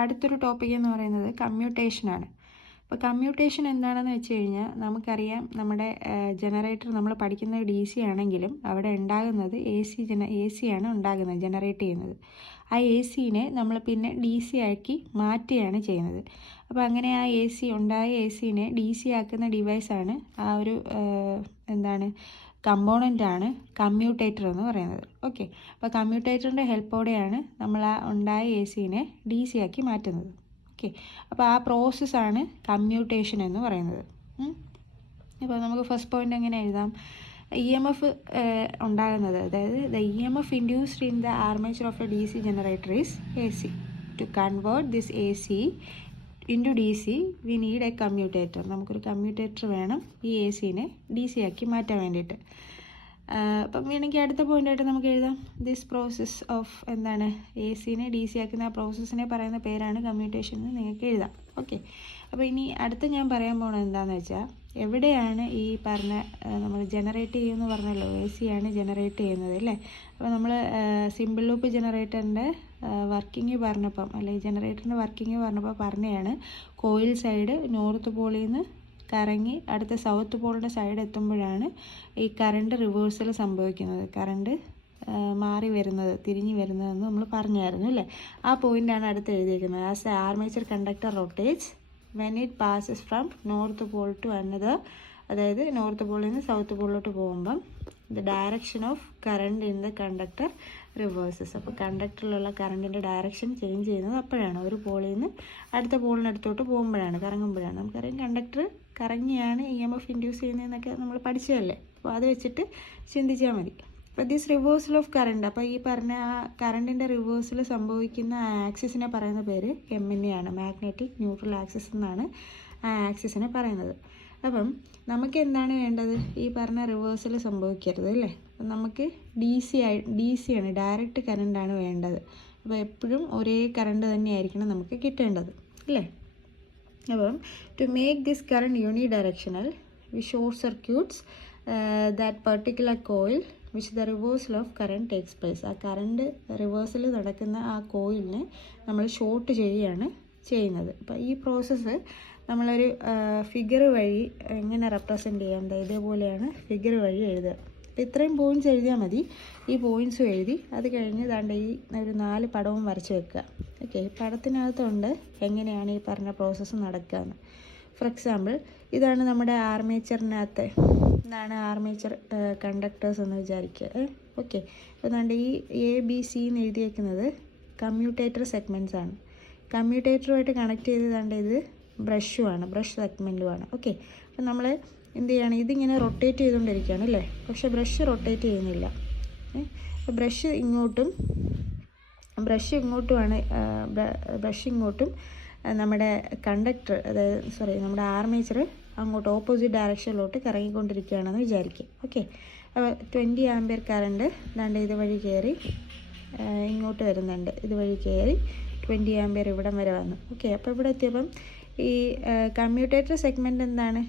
അടുത്തൊരു ടോപ്പിക് എന്ന് പറയുന്നത് കമ്മ്യൂട്ടേഷനാണ്. അപ്പോൾ കമ്മ്യൂട്ടേഷൻ എന്താണെന്ന് വെച്ച് കഴിഞ്ഞാൽ നമുക്കറിയാം, നമ്മുടെ ജനറേറ്റർ നമ്മൾ പഠിക്കുന്നത് DC ആണെങ്കിലും അവിടെ ഉണ്ടാകുന്നത് AC ആണ് ഉണ്ടാകുന്നത്, ജനറേറ്റ് ചെയ്യുന്നത്. ആ ACനെ നമ്മൾ പിന്നെ DC ആക്കി മാറ്റുകയാണ് ചെയ്യുന്നത്. അപ്പോൾ അങ്ങനെ ആ ഉണ്ടായ ACനെ DC ആക്കുന്ന ഡിവൈസാണ് ആ ഒരു കമ്പോണൻ്റാണ് കമ്മ്യൂട്ടേറ്റർ എന്ന് പറയുന്നത്. ഓക്കെ, അപ്പോൾ കമ്മ്യൂട്ടേറ്ററിൻ്റെ ഹെൽപ്പോടെയാണ് നമ്മൾ ആ ഉണ്ടായ ACനെ DC ആക്കി മാറ്റുന്നത്. ഓക്കെ, അപ്പോൾ ആ പ്രോസസ്സാണ് കമ്മ്യൂട്ടേഷൻ എന്ന് പറയുന്നത്. അപ്പോൾ നമുക്ക് ഫസ്റ്റ് പോയിൻ്റ് എങ്ങനെ എഴുതാം? EMF ഉണ്ടാകുന്നത്, അതായത് the EMF induced in the armature of a DC generator is AC. To convert this AC into DC we need a commutator. നമുക്കൊരു കമ്മ്യൂട്ടേറ്റർ വേണം ഈ ACനെ DC ആക്കി മാറ്റാൻ വേണ്ടിയിട്ട്. അപ്പം വേണമെങ്കിൽ അടുത്ത പോയിൻ്റായിട്ട് നമുക്ക് എഴുതാം, ദിസ് പ്രോസസ്സ് ഓഫ് ACനെ DC ആക്കുന്ന ആ പ്രോസസ്സിനെ പറയുന്ന പേരാണ് കമ്മ്യൂട്ടേഷൻ എന്ന് നിങ്ങൾക്ക് എഴുതാം. ഓക്കെ, അപ്പോൾ ഇനി അടുത്ത ഞാൻ പറയാൻ പോകുന്നത് എന്താണെന്ന് വെച്ചാൽ, എവിടെയാണ് ഈ പറഞ്ഞ നമ്മൾ ജനറേറ്റ് ചെയ്യുമെന്ന് പറഞ്ഞല്ലോ, AC ആണ് ജനറേറ്റ് ചെയ്യുന്നത് അല്ലേ. അപ്പോൾ നമ്മൾ സിമ്പിൾ ലൂപ്പ് ജനറേറ്ററിൻ്റെ വർക്കിംഗ് പറഞ്ഞപ്പം, അല്ലെങ്കിൽ ജനറേറ്ററിൻ്റെ വർക്കിംഗ് പറഞ്ഞപ്പോൾ പറഞ്ഞതാണ്, കോയിൽ സൈഡ് നോർത്ത് പോളിൽ നിന്ന് കറങ്ങി അടുത്ത സൗത്ത് പോളിൻ്റെ സൈഡ് എത്തുമ്പോഴാണ് ഈ കറണ്ട് റിവേഴ്സൽ സംഭവിക്കുന്നത്, കറണ്ട് മാറി വരുന്നത്, തിരിഞ്ഞ് വരുന്നതെന്ന് നമ്മൾ പറഞ്ഞായിരുന്നു അല്ലേ. ആ പോയിൻ്റാണ് അടുത്ത് എഴുതിയിരിക്കുന്നത്. As a armature conductor rotates when it passes from north pole to another, അതായത് നോർത്ത് പോളിൽ നിന്ന് സൗത്ത് പോളിലോട്ട് പോകുമ്പം the direction of current in the conductor reverses. അപ്പോൾ കണ്ടക്ടറിലുള്ള കറണ്ടിൻ്റെ ഡയറക്ഷൻ ചേഞ്ച് ചെയ്യുന്നത് അപ്പോഴാണ്, ഒരു പോളിൽ നിന്ന് അടുത്ത പോളിനടുത്തോട്ട് പോകുമ്പോഴാണ്, കറങ്ങുമ്പോഴാണ്. നമുക്കറിയാം കണ്ടക്ടർ കറങ്ങിയാണ് EMF ഇൻഡ്യൂസ് ചെയ്യുന്നതെന്നൊക്കെ നമ്മൾ പഠിച്ചതല്ലേ. അപ്പോൾ അത് വെച്ചിട്ട് ചിന്തിച്ചാൽ മതി. അപ്പോൾ ദിസ് റിവേഴ്സൽ ഓഫ് കറണ്ട്, അപ്പോൾ ഈ പറഞ്ഞ ആ കറണ്ടിൻ്റെ റിവേഴ്സൽ സംഭവിക്കുന്ന ആ ആക്സിസിനെ പറയുന്ന പേര് MNA ആണ്, മാഗ്നറ്റിക് ന്യൂട്രൽ ആക്സിസ് എന്നാണ് ആ ആക്സിസിനെ പറയുന്നത്. അപ്പം നമുക്ക് എന്താണ് വേണ്ടത്? ഈ പറഞ്ഞ റിവേഴ്സൽ സംഭവിക്കരുത് അല്ലേ. അപ്പം നമുക്ക് DC ആണ്, ഡയറക്റ്റ് കറണ്ടാണ് വേണ്ടത്. അപ്പോൾ എപ്പോഴും ഒരേ കറണ്ട് തന്നെയായിരിക്കണം നമുക്ക് കിട്ടേണ്ടത് അല്ലേ. അപ്പം to make this current unidirectional we short circuits that particular coil which the reversal of current takes place. ആ കറണ്ട് റിവേഴ്സൽ നടക്കുന്ന ആ കോയിലിനെ നമ്മൾ ഷോർട്ട് ചെയ്യുകയാണ് ചെയ്യുന്നത്. അപ്പോൾ ഈ പ്രോസസ്സ് നമ്മളൊരു ഫിഗർ വഴി എങ്ങനെ റെപ്രസെൻ്റ് ചെയ്യാം, ഇതേപോലെയാണ് ഫിഗർ വഴി എഴുതുക. അപ്പോൾ ഇത്രയും പോയിൻറ്റ്സ് എഴുതിയാൽ മതി. ഈ പോയിൻറ്റ്സും എഴുതി അത് കഴിഞ്ഞ് ഈ ഒരു 4 പടവും വരച്ച് വെക്കുക. ഓക്കെ, ഈ പടത്തിനകത്തുണ്ട് എങ്ങനെയാണ് ഈ പറഞ്ഞ പ്രോസസ്സ് നടക്കുകയെന്ന്. ഫോർ എക്സാമ്പിൾ, ഇതാണ് നമ്മുടെ ആർമേച്ചറിനകത്ത്, ഇതാണ് ആർമേച്ചർ കണ്ടക്ടേഴ്സ് എന്ന് വിചാരിക്കുക. ഓക്കെ, അപ്പോൾ ഈ ABC എന്ന് എഴുതിയേക്കുന്നത് കമ്മ്യൂട്ടേറ്റർ സെഗ്മെൻറ്റ്സ് ആണ്. കമ്മ്യൂട്ടേറ്ററുമായിട്ട് കണക്ട് ചെയ്ത് ഇത് ബ്രഷുമാണ്, ബ്രഷ് സെഗ്മെൻറ്റുമാണ്. ഓക്കെ, അപ്പോൾ നമ്മൾ എന്ത് ചെയ്യണം, ഇതിങ്ങനെ റൊട്ടേറ്റ് ചെയ്തുകൊണ്ടിരിക്കുകയാണ് അല്ലേ, പക്ഷേ ബ്രഷ് റൊട്ടേറ്റ് ചെയ്യുന്നില്ല. ബ്രഷ് ഇങ്ങോട്ടും നമ്മുടെ കണ്ടക്ടർ, അതായത് നമ്മുടെ ആർമേച്ചർ അങ്ങോട്ട് ഓപ്പോസിറ്റ് ഡയറക്ഷനിലോട്ട് കറങ്ങിക്കൊണ്ടിരിക്കുകയാണെന്ന് വിചാരിക്കുക. ഓക്കെ, അപ്പോൾ 20 ആംപിയർ കറണ്ട് ഇതുവഴി കയറി ഇങ്ങോട്ട് വരുന്നുണ്ട്, ഇതുവഴി കയറി 20 ആംപിയർ ഇവിടം വരെ വന്നു. ഓക്കെ, അപ്പോൾ ഇവിടെ എത്തിയപ്പം ഈ കമ്മ്യൂട്ടേറ്റർ സെഗ്മെൻറ്റ് എന്താണ്,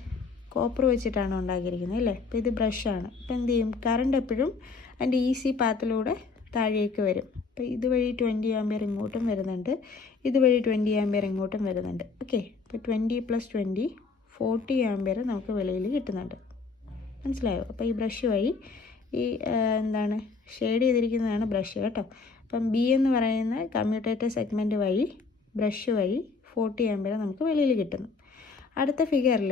കോപ്പർ വെച്ചിട്ടാണ് ഉണ്ടാക്കിയിരിക്കുന്നത് അല്ലേ. അപ്പോൾ ഇത് ബ്രഷാണ്. അപ്പോൾ എന്ത് ചെയ്യും, കറണ്ട് എപ്പോഴും അതിൻ്റെ EC പാത്തിലൂടെ താഴേക്ക് വരും. അപ്പോൾ ഇതുവഴി 20 ആംപിയർ ഇങ്ങോട്ടും വരുന്നുണ്ട്, ഇതുവഴി 20 ആംപിയർ ഇങ്ങോട്ടും വരുന്നുണ്ട്. ഓക്കെ, അപ്പോൾ 20 + 20 40 ആംപിയർ നമുക്ക് വെളിയിൽ കിട്ടുന്നുണ്ട്. മനസ്സിലായോ? അപ്പോൾ ഈ ബ്രഷ് വഴി ഈ ഷെയ്ഡ് ചെയ്തിരിക്കുന്നതാണ് ബ്രഷ് കേട്ടോ. അപ്പം B എന്ന് പറയുന്ന കമ്മ്യൂട്ടേറ്റർ സെഗ്മെൻറ്റ് വഴി ബ്രഷ് വഴി 40 ആംപിയർ നമുക്ക് വെളിയിൽ കിട്ടുന്നു. അടുത്ത ഫിഗറിൽ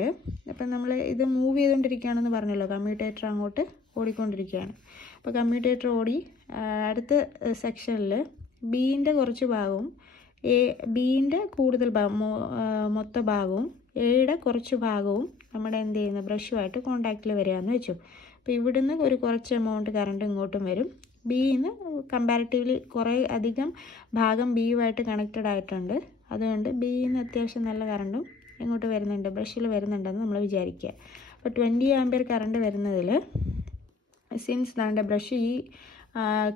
അപ്പം നമ്മൾ ഇത് മൂവ് ചെയ്തുകൊണ്ടിരിക്കുകയാണെന്ന് പറഞ്ഞല്ലോ, കമ്മ്യൂട്ടേറ്റർ അങ്ങോട്ട് ഓടിക്കൊണ്ടിരിക്കുകയാണ്. അപ്പോൾ കമ്മ്യൂട്ടേറ്റർ ഓടി അടുത്ത സെക്ഷനിൽ Bൻ്റെ കുറച്ച് ഭാഗവും Bൻ്റെ കൂടുതൽ മൊത്ത ഭാഗവും Aയുടെ കുറച്ച് ഭാഗവും നമ്മുടെ എന്ത് ചെയ്യുന്ന ബ്രഷുമായിട്ട് കോണ്ടാക്റ്റിൽ വരികയെന്ന് വെച്ചു. അപ്പോൾ ഇവിടുന്ന് ഒരു കുറച്ച് എമൗണ്ട് കറണ്ട് ഇങ്ങോട്ടും വരും. Bന്ന് കമ്പാരിറ്റീവ്ലി കുറേ അധികം ഭാഗം Bയുമായിട്ട് കണക്റ്റഡ് ആയിട്ടുണ്ട്. അതുകൊണ്ട് Bന്ന് അത്യാവശ്യം നല്ല കറണ്ടും ഇങ്ങോട്ട് വരുന്നുണ്ട്, ബ്രഷിൽ വരുന്നുണ്ടെന്ന് നമ്മൾ വിചാരിക്കുക. അപ്പോൾ 20 ആംപിയർ കറണ്ട് വരുന്നതിൽ സിൻസ് ബ്രഷ് ഈ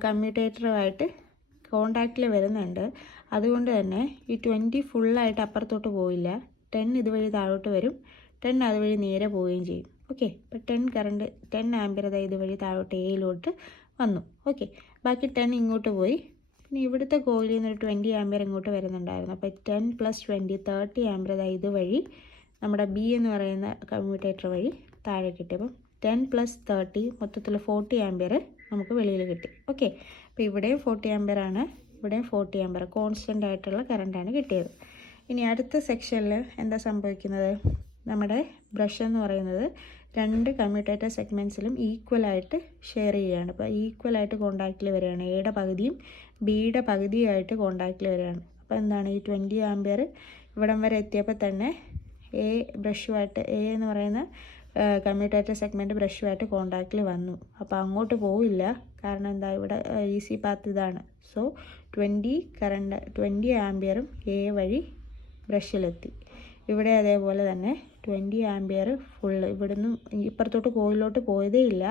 കമ്മ്യൂട്ടേറ്ററുമായിട്ട് കോണ്ടാക്റ്റിൽ വരുന്നുണ്ട്, അതുകൊണ്ട് തന്നെ ഈ 20 ഫുള്ളായിട്ട് അപ്പുറത്തോട്ട് പോയില്ല, 10 ഇതുവഴി താഴോട്ട് വരും, 10 അതുവഴി നേരെ പോവുകയും ചെയ്യും. ഓക്കെ, അപ്പോൾ 10 ആംപിയർ ഇതുവഴി താഴോട്ട് Aയിലോട്ട് വന്നു. ഓക്കെ, ബാക്കി 10 ഇങ്ങോട്ട് പോയി, ഇനി ഇവിടുത്തെ കോയിലിൽ നിന്ന് ഒരു 20 ആംപിയർ ഇങ്ങോട്ട് വരുന്നുണ്ടായിരുന്നു. അപ്പോൾ 10 + 20 30 ആംപിയർ ഇതുവഴി നമ്മുടെ ബി എന്ന് പറയുന്ന കമ്മ്യൂട്ടേറ്റർ വഴി താഴെ കിട്ടി. അപ്പം 10 + 30 മൊത്തത്തിൽ 40 ആംപിയർ നമുക്ക് വെളിയിൽ കിട്ടി. ഓക്കെ, അപ്പോൾ ഇവിടെയും 40 ആംപിയർ ആണ്, ഇവിടെയും 40 ആംപിയർ കോൺസ്റ്റൻ്റ് ആയിട്ടുള്ള കറണ്ടാണ് കിട്ടിയത്. ഇനി അടുത്ത സെക്ഷനിൽ എന്താ സംഭവിക്കുന്നത്, നമ്മുടെ ബ്രഷ് എന്ന് പറയുന്നത് 2 കമ്മ്യൂട്ടേറ്റർ സെഗ്മെൻറ്റ്സിലും ഈക്വലായിട്ട് ഷെയർ ചെയ്യുകയാണ്. അപ്പോൾ ഈക്വലായിട്ട് കോണ്ടാക്റ്റിൽ വരികയാണ്, എയുടെ പകുതിയും ബിയുടെ പകുതിയുമായിട്ട് കോണ്ടാക്റ്റിൽ വരികയാണ്. അപ്പോൾ എന്താണ്, ഈ 20 ആംപിയർ ഇവിടം വരെ എത്തിയപ്പോൾ തന്നെ എ എന്ന് പറയുന്ന കമ്മ്യൂട്ടേറ്റർ സെഗ്മെൻറ്റ് ബ്രഷുമായിട്ട് കോണ്ടാക്റ്റിൽ വന്നു. അപ്പോൾ അങ്ങോട്ട് പോവില്ല, കാരണം എന്താ, ഇവിടെ ഈസി പാത്ത് ഇതാണ്. സോ 20 ആംപിയറും എ വഴി ബ്രഷിലെത്തി. ഇവിടെ അതേപോലെ തന്നെ 20 ആംപിയർ ഫുള്ള് ഇവിടുന്ന് ഇപ്പുറത്തോട്ട് കോയിലോട്ട് പോയതേ ഇല്ല,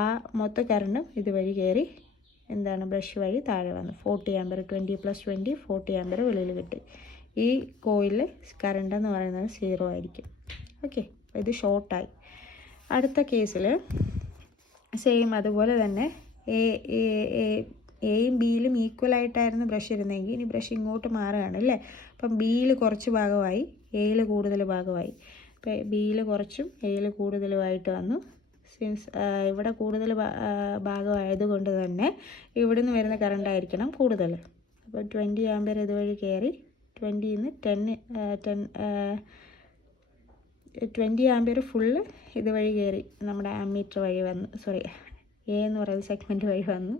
ആ മൊത്ത കറണ്ടും ഇതുവഴി കയറി എന്താണ് ബ്രഷ് വഴി താഴെ വന്നു. 40 ആംപിയർ 20 + 20 40 ആംപിയർ വെളിയിൽ കിട്ടി. ഈ കോയിലിൽ കറണ്ട് എന്ന് പറയുന്നത് 0 ആയിരിക്കും. ഓക്കെ, ഇത് ഷോർട്ടായി. അടുത്ത കേസിൽ സെയിം അതുപോലെ തന്നെ എയും ബിയിലും ഈക്വലായിട്ടായിരുന്നു ബ്രഷ് ഇരുന്നെങ്കിൽ ഇനി ബ്രഷ് ഇങ്ങോട്ട് മാറുകയാണ് അല്ലേ. അപ്പം ബിയിൽ കുറച്ച് ഭാഗമായി, എയിൽ കൂടുതൽ ഭാഗമായി. അപ്പോൾ ബിയിൽ കുറച്ചും എയിൽ കൂടുതലുമായിട്ട് വന്നു. സിൻസ് ഇവിടെ കൂടുതൽ ഭാഗമായതുകൊണ്ട് തന്നെ ഇവിടുന്ന് വരുന്ന കറണ്ട് ആയിരിക്കണം കൂടുതൽ. അപ്പോൾ 20 ആംപിയർ ഇതുവഴി കയറി 20 ആംപിയർ ഫുള്ള് ഇതുവഴി കയറി നമ്മുടെ ആമ്മീറ്റർ വഴി വന്നു, സോറി എ എന്ന് പറയുന്ന സെഗ്മെൻറ്റ് വഴി വന്നു.